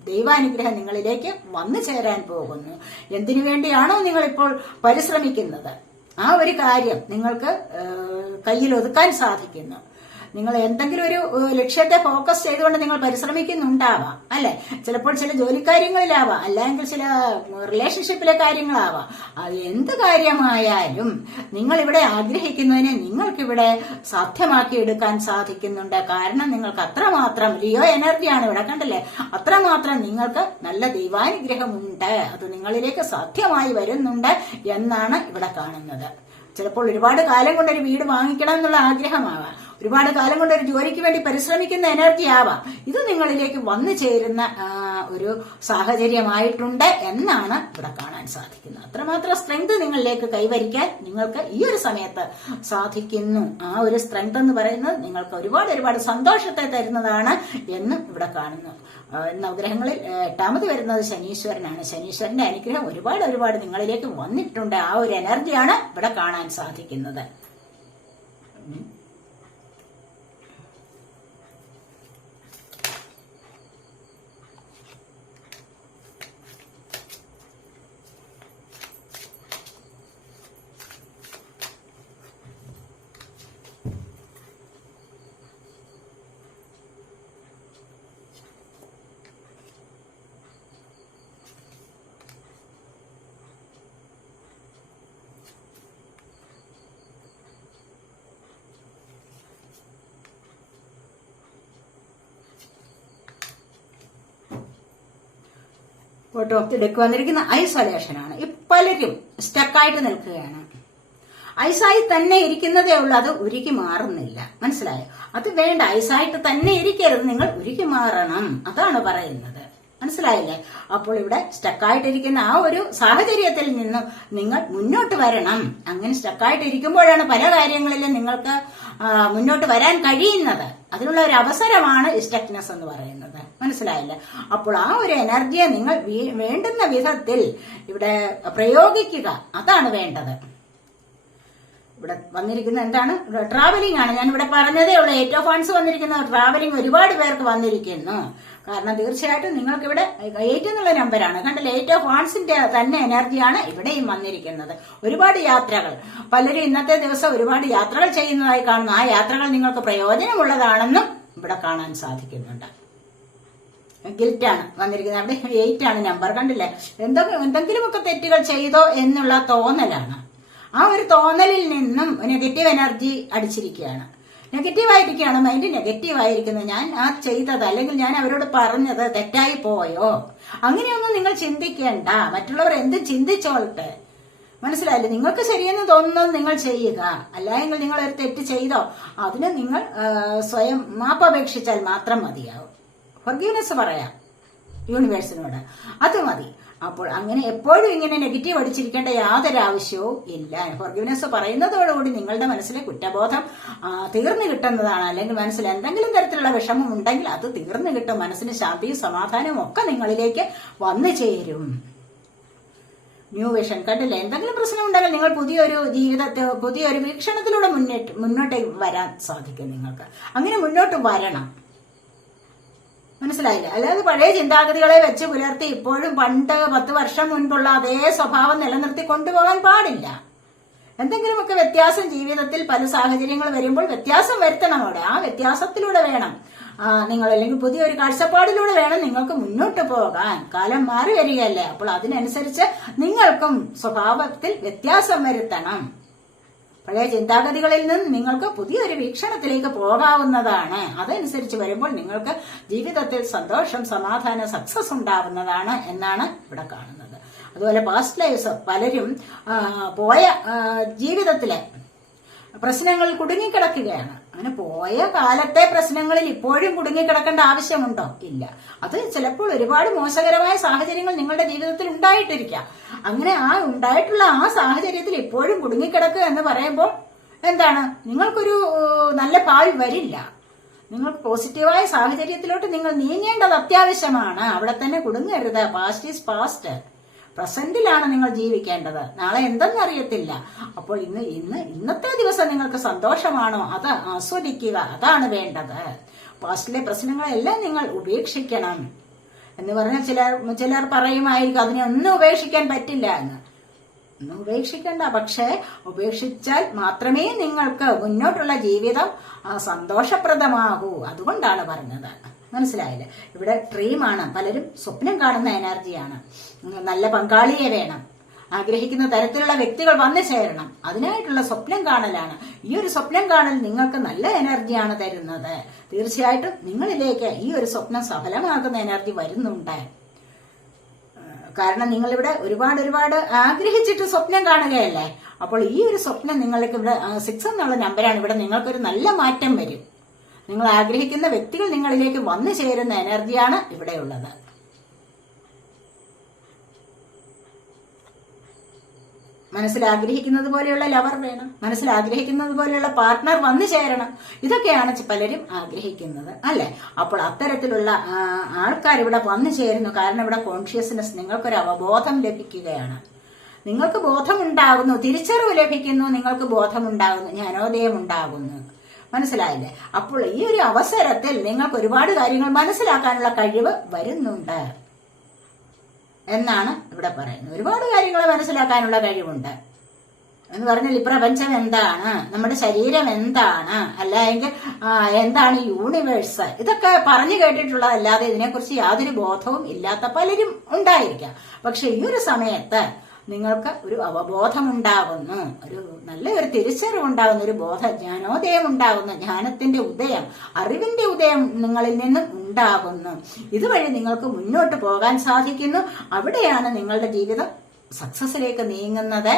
ദൈവാനുഗ്രഹം നിങ്ങളിലേക്ക് വന്നു ചേരാൻ പോകുന്നു. എന്തിനു വേണ്ടിയാണോ നിങ്ങളിപ്പോൾ പരിശ്രമിക്കുന്നത്, ആ ഒരു കാര്യം നിങ്ങൾക്ക് കയ്യിൽ ഒതുക്കാൻ സാധിക്കുന്നു. നിങ്ങൾ എന്തെങ്കിലും ഒരു ലക്ഷ്യത്തെ ഫോക്കസ് ചെയ്തുകൊണ്ട് നിങ്ങൾ പരിശ്രമിക്കുന്നുണ്ടാവാം, അല്ലെ? ചിലപ്പോൾ ചില ജോലിക്കാര്യങ്ങളിലാവാം, അല്ലെങ്കിൽ ചില റിലേഷൻഷിപ്പിലെ കാര്യങ്ങളാവാം. അത് എന്ത് കാര്യമായാലും നിങ്ങൾ ഇവിടെ ആഗ്രഹിക്കുന്നതിനെ നിങ്ങൾക്കിവിടെ സാധ്യമാക്കി എടുക്കാൻ സാധിക്കുന്നുണ്ട്. കാരണം നിങ്ങൾക്ക് അത്രമാത്രം ലിയോ എനർജിയാണ് ഇവിടെ, കണ്ടില്ലേ, അത്രമാത്രം നിങ്ങൾക്ക് നല്ല ദൈവാനുഗ്രഹമുണ്ട്. അത് നിങ്ങളിലേക്ക് സാധ്യമായി വരുന്നുണ്ട് എന്നാണ് ഇവിടെ കാണുന്നത്. ചിലപ്പോൾ ഒരുപാട് കാലം കൊണ്ട് ഒരു വീട് വാങ്ങിക്കണം എന്നുള്ള ആഗ്രഹമാവാം, ഒരുപാട് കാലം കൊണ്ട് ഒരു ജോലിക്ക് വേണ്ടി പരിശ്രമിക്കുന്ന എനർജി ആവാം. ഇത് നിങ്ങളിലേക്ക് വന്നു ചേരുന്ന ഒരു സാഹചര്യമായിട്ടുണ്ട് എന്നാണ് ഇവിടെ കാണാൻ സാധിക്കുന്നത്. അത്രമാത്രം സ്ട്രെങ്ത് നിങ്ങളിലേക്ക് കൈവരിക്കാൻ നിങ്ങൾക്ക് ഈ ഒരു സമയത്ത് സാധിക്കുന്നു. ആ ഒരു സ്ട്രെങ്ത് എന്ന് പറയുന്നത് നിങ്ങൾക്ക് ഒരുപാട് സന്തോഷത്തെ തരുന്നതാണ് എന്നും ഇവിടെ കാണുന്നു. നവഗ്രഹങ്ങളിൽ 8ാമത് വരുന്നത് ശനീശ്വരനാണ്. ശനീശ്വരന്റെ അനുഗ്രഹം ഒരുപാട് നിങ്ങളിലേക്ക് വന്നിട്ടുണ്ട്. ആ ഒരു എനർജിയാണ് ഇവിടെ കാണാൻ സാധിക്കുന്നത്. ഫോട്ടോ ഓഫ് ദി ഡെക്ക് വന്നിരിക്കുന്ന ഐസൊലേഷൻ ആണ്. പലരും സ്റ്റക്കായിട്ട് നിൽക്കുകയാണ്. ഐസായി തന്നെ ഇരിക്കുന്നതേ ഉള്ളൂ, അത് ഉരുക്കി മാറുന്നില്ല. മനസ്സിലായോ? അത് വേണ്ട, ഐസായിട്ട് തന്നെ ഇരിക്കരുത്, നിങ്ങൾ ഉരുക്കി മാറണം, അതാണ് പറയുന്നത്. മനസ്സിലായില്ലേ? അപ്പോൾ ഇവിടെ സ്റ്റക്കായിട്ടിരിക്കുന്ന ആ ഒരു സാഹചര്യത്തിൽ നിന്നും നിങ്ങൾ മുന്നോട്ട് വരണം. അങ്ങനെ സ്റ്റക്കായിട്ടിരിക്കുമ്പോഴാണ് പല കാര്യങ്ങളിലും നിങ്ങൾക്ക് മുന്നോട്ട് വരാൻ കഴിയുന്നത്. അതിനുള്ള ഒരു അവസരമാണ് സ്റ്റക്നെസ് എന്ന് പറയുന്നത്. മനസ്സിലായില്ലേ? അപ്പോൾ ആ ഒരു എനർജിയെ നിങ്ങൾ വേണ്ടുന്ന വിധത്തിൽ ഇവിടെ പ്രയോഗിക്കുക, അതാണ് വേണ്ടത്. ഇവിടെ വന്നിരിക്കുന്നത് എന്താണ്? ട്രാവലിംഗ് ആണ്. ഞാൻ ഇവിടെ പറഞ്ഞതേ ഉള്ളൂ. 8 of Wands വന്നിരിക്കുന്ന ട്രാവലിംഗ് ഒരുപാട് പേർക്ക് വന്നിരിക്കുന്നു. കാരണം തീർച്ചയായിട്ടും നിങ്ങൾക്ക് ഇവിടെ 8 എന്നുള്ള നമ്പറാണ്. കണ്ടില്ലേ, 8 of Wandsന്റെ തന്നെ എനർജിയാണ് ഇവിടെയും വന്നിരിക്കുന്നത്. ഒരുപാട് യാത്രകൾ, പലരും ഇന്നത്തെ ദിവസം ഒരുപാട് യാത്രകൾ ചെയ്യുന്നതായി കാണുന്നു. ആ യാത്രകൾ നിങ്ങൾക്ക് പ്രയോജനമുള്ളതാണെന്നും ഇവിടെ കാണാൻ സാധിക്കുന്നുണ്ട്. ഗിൽറ്റാണ് വന്നിരിക്കുന്നത്. അവിടെ 8 ആണ് നമ്പർ. കണ്ടില്ലേ, എന്തെങ്കിലുമൊക്കെ തെറ്റുകൾ ചെയ്തോ എന്നുള്ള തോന്നലാണ്. ആ ഒരു തോന്നലിൽ നിന്നും നെഗറ്റീവ് എനർജി അടിച്ചിരിക്കുകയാണ്. നെഗറ്റീവായിരിക്കുകയാണ്, മൈൻഡ് നെഗറ്റീവായിരിക്കുന്നത്. ഞാൻ ആ ചെയ്തത് അല്ലെങ്കിൽ ഞാൻ അവരോട് പറഞ്ഞത് തെറ്റായി പോയോ, അങ്ങനെയൊന്നും നിങ്ങൾ ചിന്തിക്കേണ്ട. മറ്റുള്ളവർ എന്തും ചിന്തിച്ചോളട്ടെ. മനസ്സിലായില്ലേ? നിങ്ങൾക്ക് ശരിയെന്ന് തോന്നുന്നത് നിങ്ങൾ ചെയ്യുക. അല്ലെങ്കിൽ നിങ്ങൾ ഒരു തെറ്റ് ചെയ്തോ അതിന് നിങ്ങൾ സ്വയം മാപ്പപേക്ഷിച്ചാൽ മാത്രം മതിയാവും. ഫർഗീവ്നെസ് പറയാം യൂണിവേഴ്സിനോട്, അത് മതി. അപ്പോൾ അങ്ങനെ എപ്പോഴും ഇങ്ങനെ നെഗറ്റീവ് അടിച്ചിരിക്കേണ്ട യാതൊരു ആവശ്യവും ഇല്ല. ഫോർഗിവ്നെസ് പറയുന്നതോടുകൂടി നിങ്ങളുടെ മനസ്സിലെ കുറ്റബോധം തീർന്നു കിട്ടുന്നതാണ്. അല്ലെങ്കിൽ മനസ്സിൽ എന്തെങ്കിലും തരത്തിലുള്ള വിഷമം ഉണ്ടെങ്കിൽ അത് തീർന്നു കിട്ടും. മനസ്സിന് ശാന്തിയും സമാധാനവും ഒക്കെ നിങ്ങളിലേക്ക് വന്നു ചേരും. ന്യൂ വിഷൻ കണ്ടില്ലേ? എന്തെങ്കിലും പ്രശ്നം ഉണ്ടെങ്കിൽ നിങ്ങൾ പുതിയൊരു ജീവിതത്തെ പുതിയൊരു വീക്ഷണത്തിലൂടെ മുന്നോട്ടേക്ക് വരാൻ സാധിക്കും. നിങ്ങൾക്ക് അങ്ങനെ മുന്നോട്ട് വരണം. മനസ്സിലായില്ല? അല്ലാതെ പഴയ ചിന്താഗതികളെ വെച്ച് പുലർത്തി ഇപ്പോഴും പണ്ട് 10 വർഷം മുൻപുള്ള അതേ സ്വഭാവം നിലനിർത്തി കൊണ്ടുപോകാൻ പാടില്ല. എന്തെങ്കിലുമൊക്കെ വ്യത്യാസം ജീവിതത്തിൽ പല സാഹചര്യങ്ങൾ വരുമ്പോൾ വ്യത്യാസം വരുത്തണം. അവിടെ ആ വ്യത്യാസത്തിലൂടെ വേണം നിങ്ങൾ, അല്ലെങ്കിൽ പുതിയൊരു കാഴ്ചപ്പാടിലൂടെ വേണം നിങ്ങൾക്ക് മുന്നോട്ട് പോകാൻ. കാലം മാറി വരികയല്ലേ, അപ്പോൾ അതിനനുസരിച്ച് നിങ്ങൾക്കും സ്വഭാവത്തിൽ വ്യത്യാസം വരുത്തണം. പഴയ ചിന്താഗതികളിൽ നിന്ന് നിങ്ങൾക്ക് പുതിയൊരു വീക്ഷണത്തിലേക്ക് പോകാവുന്നതാണ്. അതനുസരിച്ച് വരുമ്പോൾ നിങ്ങൾക്ക് ജീവിതത്തിൽ സന്തോഷം, സമാധാനം, സക്സസ് ഉണ്ടാവുന്നതാണ് എന്നാണ് ഇവിടെ കാണുന്നത്. അതുപോലെ പാസ്റ്റ് ലൈഫ്സ് പലരും പോയ ജീവിതത്തിലെ പ്രശ്നങ്ങളിൽ കുടുങ്ങിക്കിടക്കുകയാണ്. അങ്ങനെ പോയ കാലത്തെ പ്രശ്നങ്ങളിൽ ഇപ്പോഴും കുടുങ്ങിക്കിടക്കേണ്ട ആവശ്യമുണ്ടോ? ഇല്ല. അത് ചിലപ്പോൾ ഒരുപാട് മോശകരമായ സാഹചര്യങ്ങൾ നിങ്ങളുടെ ജീവിതത്തിൽ ഉണ്ടായിട്ടിരിക്കാം. അങ്ങനെ ഉണ്ടായിട്ടുള്ള ആ സാഹചര്യത്തിൽ ഇപ്പോഴും കുടുങ്ങിക്കിടക്കുക എന്ന് പറയുമ്പോൾ എന്താണ്? നിങ്ങൾക്കൊരു നല്ല ഭാവി വരില്ല. നിങ്ങൾക്ക് പോസിറ്റീവായ സാഹചര്യത്തിലോട്ട് നിങ്ങൾ നീങ്ങേണ്ടത് അത്യാവശ്യമാണ്. അവിടെ തന്നെ കുടുങ്ങരുത്. Past is past. പ്രസന്റിലാണ് നിങ്ങൾ ജീവിക്കേണ്ടത്. നാളെ എന്തെന്നറിയത്തില്ല. അപ്പോൾ ഇന്നത്തെ ദിവസം നിങ്ങൾക്ക് സന്തോഷമാണോ അത് ആസ്വദിക്കുക. അതാണ് വേണ്ടത്. പാസ്റ്റിലെ പ്രശ്നങ്ങളെല്ലാം നിങ്ങൾ ഉപേക്ഷിക്കണം എന്ന് പറഞ്ഞാൽ ചിലർ പറയുമായിരിക്കും അതിനെ ഒന്നും ഉപേക്ഷിക്കാൻ പറ്റില്ല എന്ന്. ഒന്നും ഉപേക്ഷിക്കണ്ട. പക്ഷേ ഉപേക്ഷിച്ചാൽ മാത്രമേ നിങ്ങൾക്ക് മുന്നോട്ടുള്ള ജീവിതം സന്തോഷപ്രദമാകൂ. അതുകൊണ്ടാണ് പറഞ്ഞത്. മനസ്സിലായില്ലേ? ഇവിടെ ഡ്രീമാണ്. പലരും സ്വപ്നം കാണുന്ന എനർജിയാണ്. നല്ല പങ്കാളിയെ വേണം. ആഗ്രഹിക്കുന്ന തരത്തിലുള്ള വ്യക്തികൾ വന്നു ചേരണം. അതിനായിട്ടുള്ള സ്വപ്നം കാണലാണ്. ഈ ഒരു സ്വപ്നം കാണൽ നിങ്ങൾക്ക് നല്ല എനർജിയാണ് തരുന്നത്. തീർച്ചയായിട്ടും നിങ്ങളിലേക്ക് ഈ ഒരു സ്വപ്നം സഫലമാകുന്ന എനർജി വരുന്നുണ്ട്. കാരണം നിങ്ങളിവിടെ ഒരുപാട് ആഗ്രഹിച്ചിട്ട് സ്വപ്നം കാണുകയല്ലേ. അപ്പോൾ ഈ ഒരു സ്വപ്നം നിങ്ങൾക്ക് ഇവിടെ 6 എന്നുള്ള നമ്പറാണ്. ഇവിടെ നിങ്ങൾക്കൊരു നല്ല മാറ്റം വരും. നിങ്ങൾ ആഗ്രഹിക്കുന്ന വ്യക്തികൾ നിങ്ങളിലേക്ക് വന്നു ചേരുന്ന എനർജിയാണ് ഇവിടെയുള്ളത്. മനസ്സിലാഗ്രഹിക്കുന്നത് പോലെയുള്ള ലവർ വേണം. മനസ്സിലാഗ്രഹിക്കുന്നത് പോലെയുള്ള പാർട്ട്ണർ വന്നു ചേരണം. ഇതൊക്കെയാണ് പലരും ആഗ്രഹിക്കുന്നത്, അല്ലെ? അപ്പോൾ അത്തരത്തിലുള്ള ആൾക്കാർ ഇവിടെ വന്നു ചേരുന്നു. കാരണം ഇവിടെ കോൺഷ്യസ്നെസ്, നിങ്ങൾക്കൊരു അവബോധം ലഭിക്കുകയാണ്. നിങ്ങൾക്ക് ബോധമുണ്ടാകുന്നു, തിരിച്ചറിവ് ലഭിക്കുന്നു, നിങ്ങൾക്ക് ബോധമുണ്ടാകുന്നു, ജ്ഞാനോദയം ഉണ്ടാകുന്നു. മനസ്സിലായില്ലേ? അപ്പോൾ ഈ ഒരു അവസരത്തിൽ നിങ്ങൾക്ക് ഒരുപാട് കാര്യങ്ങൾ മനസ്സിലാക്കാനുള്ള കഴിവ് വരുന്നുണ്ട് എന്നാണ് ഇവിടെ പറയുന്നത്. ഒരുപാട് കാര്യങ്ങൾ മനസ്സിലാക്കാനുള്ള കഴിവുണ്ട് എന്ന് പറഞ്ഞാൽ ഈ പ്രപഞ്ചം എന്താണ്, നമ്മുടെ ശരീരം എന്താണ്, അല്ലെങ്കിൽ എന്താണ് യൂണിവേഴ്സ്, ഇതൊക്കെ പറഞ്ഞു കേട്ടിട്ടുള്ളതല്ലാതെ ഇതിനെക്കുറിച്ച് യാതൊരു ബോധവും ഇല്ലാത്ത പലരും ഉണ്ടായിരിക്കാം. പക്ഷെ ഈ ഒരു സമയത്ത് നിങ്ങൾക്ക് ഒരു അവബോധം ഉണ്ടാകുന്നു, ഒരു നല്ലൊരു തിരിച്ചറിവുണ്ടാകുന്നു, ഒരു ജ്ഞാനോദയം ഉണ്ടാകുന്നു, ജ്ഞാനത്തിന്റെ ഉദയം, അറിവിന്റെ ഉദയം നിങ്ങളിൽ നിന്നും ഉണ്ടാകുന്നു. ഇതുവഴി നിങ്ങൾക്ക് മുന്നോട്ട് പോകാൻ സാധിക്കുന്നു. അവിടെയാണ് നിങ്ങളുടെ ജീവിതം സക്സസിലേക്ക് നീങ്ങുന്നത്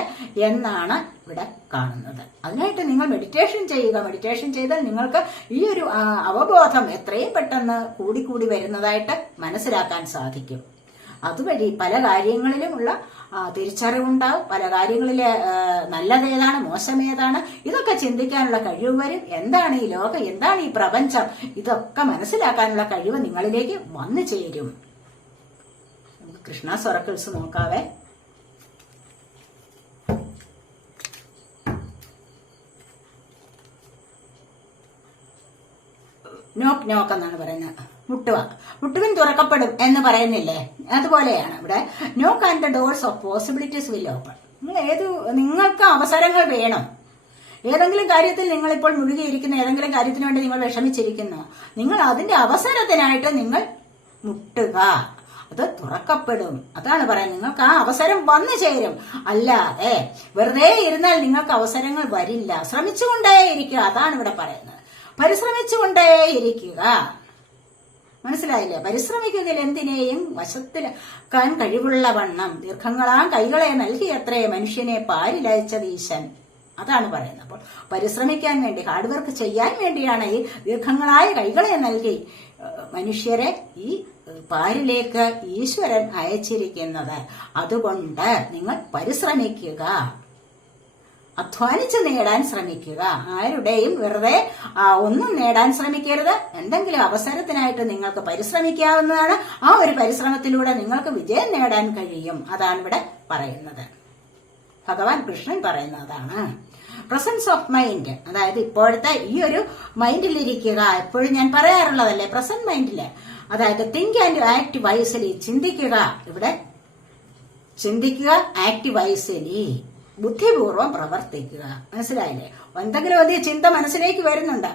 എന്നാണ് ഇവിടെ കാണുന്നത്. അതിനായിട്ട് നിങ്ങൾ മെഡിറ്റേഷൻ ചെയ്യുക. മെഡിറ്റേഷൻ ചെയ്താൽ നിങ്ങൾക്ക് ഈ ഒരു അവബോധം എത്രയും പെട്ടെന്ന് കൂടിക്കൂടി വരുന്നതായിട്ട് മനസ്സിലാക്കാൻ സാധിക്കും. അതുവഴി പല കാര്യങ്ങളിലുമുള്ള തിരിച്ചറിവുണ്ടാവും. പല കാര്യങ്ങളിലെ നല്ലതേതാണ്, മോശമേതാണ്, ഇതൊക്കെ ചിന്തിക്കാനുള്ള കഴിവ് വരും. എന്താണ് ഈ ലോകം, എന്താണ് ഈ പ്രപഞ്ചം, ഇതൊക്കെ മനസ്സിലാക്കാനുള്ള കഴിവ് നിങ്ങളിലേക്ക് വന്നു ചേരും. കൃഷ്ണ സർക്കിൾസ് നോക്കാവേ. നോക്ക് നോക്ക് എന്നാണ് പറയുന്നത്. മുട്ടുക, മുട്ടുവിൻ തുറക്കപ്പെടും എന്ന് പറയുന്നില്ലേ, അതുപോലെയാണ് ഇവിടെ. നോക്ക് and the doors of possibilities will open. നിങ്ങൾക്ക് അവസരങ്ങൾ വേണം. ഏതെങ്കിലും കാര്യത്തിൽ നിങ്ങളിപ്പോൾ മുഴുകിയിരിക്കുന്ന ഏതെങ്കിലും കാര്യത്തിന് വേണ്ടി നിങ്ങൾ വിഷമിച്ചിരിക്കുന്നു, നിങ്ങൾ അതിന്റെ അവസരത്തിനായിട്ട് നിങ്ങൾ മുട്ടുക, അത് തുറക്കപ്പെടും. അതാണ് പറയുന്നത്. നിങ്ങൾക്ക് ആ അവസരം വന്നു ചേരും. അല്ലാതെ വെറുതെ ഇരുന്നാൽ നിങ്ങൾക്ക് അവസരങ്ങൾ വരില്ല. ശ്രമിച്ചുകൊണ്ടേയിരിക്കുക, അതാണ് ഇവിടെ പറയുന്നത്. പരിശ്രമിച്ചുകൊണ്ടേയിരിക്കുക. മനസ്സിലായില്ലേ? പരിശ്രമിക്കുന്നതിൽ എന്തിനേയും വശത്തിലാക്കാൻ കഴിവുള്ള വണ്ണം ദീർഘങ്ങളാം കൈകളെ നൽകിയത്രേ മനുഷ്യനെ പാരിലയച്ചത് ഈശൻ. അതാണ് പറയുന്നത്. അപ്പോൾ പരിശ്രമിക്കാൻ വേണ്ടി, ഹാർഡ് വർക്ക് ചെയ്യാൻ വേണ്ടിയാണ് ഈ ദീർഘങ്ങളായ കൈകളെ നൽകി മനുഷ്യരെ ഈ പാരിലേക്ക് ഈശ്വരൻ അയച്ചിരിക്കുന്നത്. അതുകൊണ്ട് നിങ്ങൾ പരിശ്രമിക്കുക, അധ്വാനിച്ച് നേടാൻ ശ്രമിക്കുക. ആരുടെയും വെറുതെ ഒന്നും നേടാൻ ശ്രമിക്കരുത്. എന്തെങ്കിലും അവസരത്തിനായിട്ട് നിങ്ങൾക്ക് പരിശ്രമിക്കാവുന്നതാണ്. ആ ഒരു പരിശ്രമത്തിലൂടെ നിങ്ങൾക്ക് വിജയം നേടാൻ കഴിയും. അതാണ് ഇവിടെ പറയുന്നത്. ഭഗവാൻ കൃഷ്ണൻ പറയുന്നതാണ്. പ്രസൻസ് ഓഫ് മൈൻഡ്, അതായത് ഇപ്പോഴത്തെ ഈ ഒരു മൈൻഡിലിരിക്കുക. എപ്പോഴും ഞാൻ പറയാറുള്ളതല്ലേ പ്രസന്റ് മൈൻഡില്, അതായത് തിങ്ക് ആൻഡ് ആക്ട് വൈസ്ലി, ചിന്തിക്കുക. ഇവിടെ ചിന്തിക്കുക, ആക്ട് വൈസ്ലി, ബുദ്ധിപൂർവം പ്രവർത്തിക്കുക. മനസ്സിലായില്ലേ? എന്തെങ്കിലും വലിയ ചിന്ത മനസ്സിലേക്ക് വരുന്നുണ്ട്,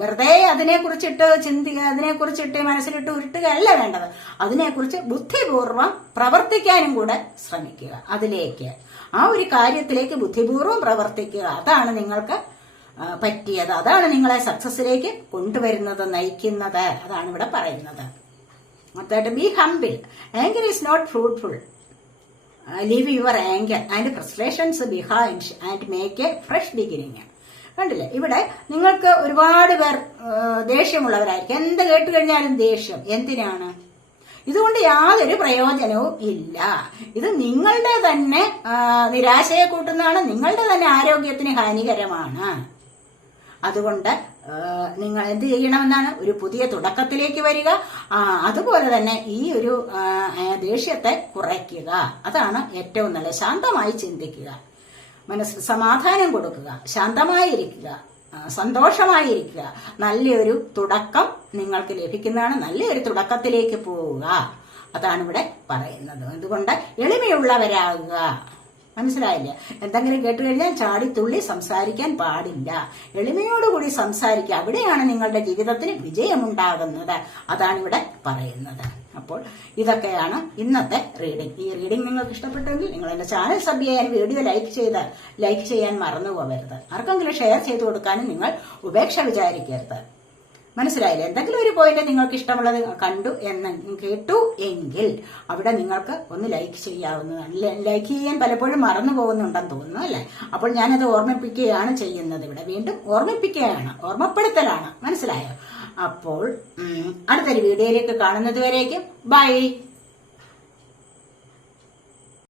വെറുതെ അതിനെക്കുറിച്ചിട്ട് അതിനെക്കുറിച്ചിട്ട് മനസ്സിലിട്ട് ഉരുട്ടുകയല്ല വേണ്ടത്. അതിനെക്കുറിച്ച് ബുദ്ധിപൂർവം പ്രവർത്തിക്കാനും കൂടെ ശ്രമിക്കുക. അതിലേക്ക്, ആ ഒരു കാര്യത്തിലേക്ക് ബുദ്ധിപൂർവം പ്രവർത്തിക്കുക. അതാണ് നിങ്ങൾക്ക് പറ്റിയത്. അതാണ് നിങ്ങളെ സക്സസിലേക്ക് കൊണ്ടുവരുന്നത്, നയിക്കുന്നത്. അതാണ് ഇവിടെ പറയുന്നത്. മറ്റേത് be humble, anger is not fruitful, leave your anger and frustrations behind and make a fresh beginning. കണ്ടില്ലേ? ഇവിടെ നിങ്ങൾക്ക് ഒരുപാട് പേർ ദേഷ്യമുള്ളവരായിരിക്കും. എന്ത് കേട്ട് കഴിഞ്ഞാലും ദേഷ്യം. എന്തിനാണ്? ഇതുകൊണ്ട് യാതൊരു പ്രയോജനവും ഇല്ല. ഇത് നിങ്ങളുടെ തന്നെ നിരാശയെ കൂട്ടുന്നതാണ്, നിങ്ങളുടെ തന്നെ ആരോഗ്യത്തിന് ഹാനികരമാണ്. അതുകൊണ്ട് നിങ്ങൾ എന്ത് ചെയ്യണമെന്നാണ്? ഒരു പുതിയ തുടക്കത്തിലേക്ക് വരിക. അതുപോലെ തന്നെ ഈ ഒരു ദേഷ്യത്തെ കുറയ്ക്കുക. അതാണ് ഏറ്റവും നല്ലത്. ശാന്തമായി ചിന്തിക്കുക, മനസ്സിൽ സമാധാനം കൊടുക്കുക, ശാന്തമായിരിക്കുക, സന്തോഷമായിരിക്കുക. നല്ലൊരു തുടക്കം നിങ്ങൾക്ക് ലഭിക്കുന്നതാണ്. നല്ലൊരു തുടക്കത്തിലേക്ക് പോവുക. അതാണ് ഇവിടെ പറയുന്നത്. അതുകൊണ്ട് എളിമയുള്ളവരാകുക. മനസ്സിലായില്ലേ? എന്തെങ്കിലും കേട്ടുകഴിഞ്ഞാൽ ചാടിത്തുള്ളി സംസാരിക്കാൻ പാടില്ല. എളിമയോടുകൂടി സംസാരിക്കുക. അവിടെയാണ് നിങ്ങളുടെ ജീവിതത്തിന് വിജയമുണ്ടാകുന്നത്. അതാണ് ഇവിടെ പറയുന്നത്. അപ്പോൾ ഇതൊക്കെയാണ് ഇന്നത്തെ റീഡിംഗ്. ഈ റീഡിംഗ് നിങ്ങൾക്ക് ഇഷ്ടപ്പെട്ടെങ്കിൽ നിങ്ങൾ എന്റെ ചാനൽ സബ് ചെയ്യാൻ, വീഡിയോ ലൈക്ക് ചെയ്യാൻ മറന്നു പോകരുത്. ആർക്കെങ്കിലും ഷെയർ ചെയ്തു കൊടുക്കാനും നിങ്ങൾ ഉപേക്ഷ വിചാരിക്കരുത്. മനസ്സിലായില്ലേ? എന്തെങ്കിലും ഒരു പോയിന്റ് നിങ്ങൾക്ക് ഇഷ്ടമുള്ളത് കേട്ടു എങ്കിൽ അവിടെ നിങ്ങൾക്ക് ഒന്ന് ലൈക്ക് ചെയ്യാവുന്നതാണ്. ലൈക്ക് ചെയ്യാൻ പലപ്പോഴും മറന്നു പോകുന്നുണ്ടെന്ന് തോന്നുന്നു അല്ലെ? അപ്പോൾ ഞാനത് ഓർമ്മിപ്പിക്കുകയാണ് ചെയ്യുന്നത്. ഇവിടെ വീണ്ടും ഓർമ്മിപ്പിക്കുകയാണ്, ഓർമ്മപ്പെടുത്തലാണ്. മനസ്സിലായോ? അപ്പോൾ അടുത്തൊരു വീഡിയോയിലേക്ക് കാണുന്നത് വരേക്കും ബൈ.